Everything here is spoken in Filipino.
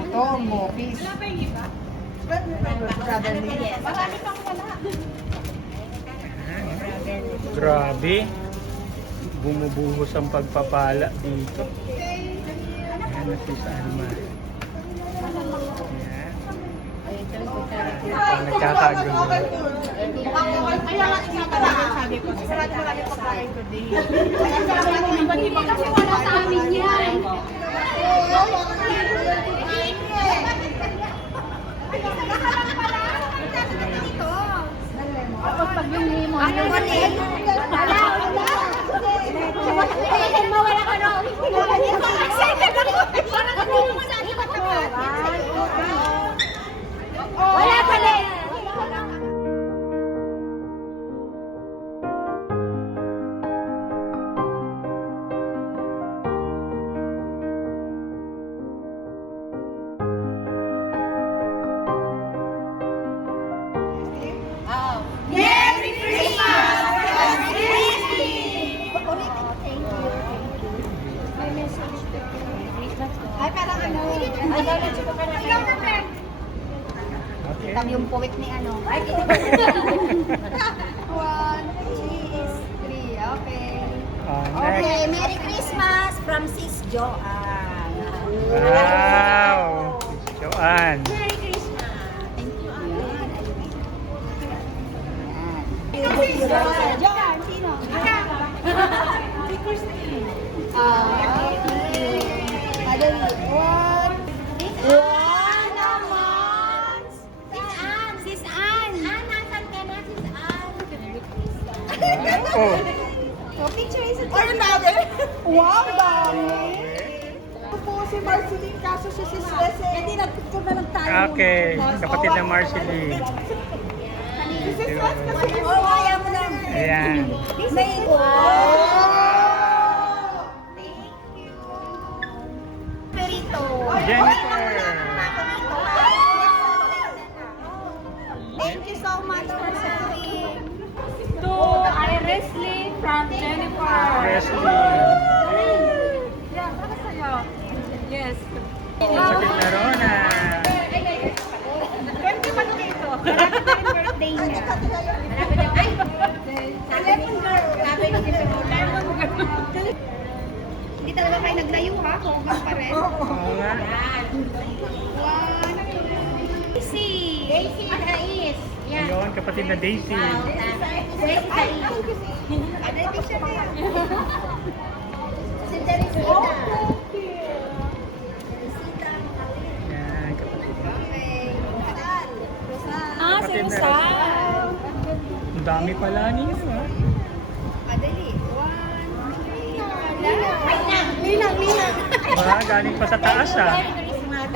Ito, mokis. Wala pa yung iba? Marami pang wala. Grabe. Bumubuhos ang pagpapala dito. Ayan na si Salma. Ayan. Nagkakagulo. Kaya nga sabi ko, sarado marami pagkain today. Kasi wala sa amin yan. Tapos pag yung limon, wala. Mawala ka na. Excited ako. Parang ano mo sa akin matapat. Wala pala. Merry Christmas! Ay, parang ano. Ay, download ko pa na. Okay. Kita yung poet ni ano. Ay, 1, 2, 3. Okay. Next. Okay, Merry Christmas from Sis Joanne. Wow! Joanne. Merry Christmas. Thank you. Joanne, sino? Si Christine. Madali. One naman. Sis Ann. Nasan ka na, Sis Ann? Oh. So, picture is Ay, namin! Wow, dami! Ito po si Marceline, kaso si Sis Leslie. Hindi, nag-picture na lang tayo. Okay. Kapatid ng Marceline. Si Sis Leslie kasi Oh, kaya mo na. Ayan. May Perito. Jennifer. Thank you so much for serving. To Iris Lee from Jennifer. Presley. Yeah, para sa'yo. Yes. Sakit na Rona. Pwede ba dito? Malapit na yung birthday niya. Malapit na. Ay! Sabi ni sabi ni Hindi talaga kayo naglayo ha? Huwag pa rin. Oo nga. Daisy! Daisy Rais! Yan. Ayun, kapatid na Daisy. Daisy Rais. Ano yung picture na yan? Si Teresita. Ayan, kapatid na. Okay. Rosal. Si Kapatid na. Rosal. Ang dami pala niyo, ha? Madali. 1, 2, 3. Ay, Ninang! Diba? Galing pa sa taas, ha? Merry Christmas.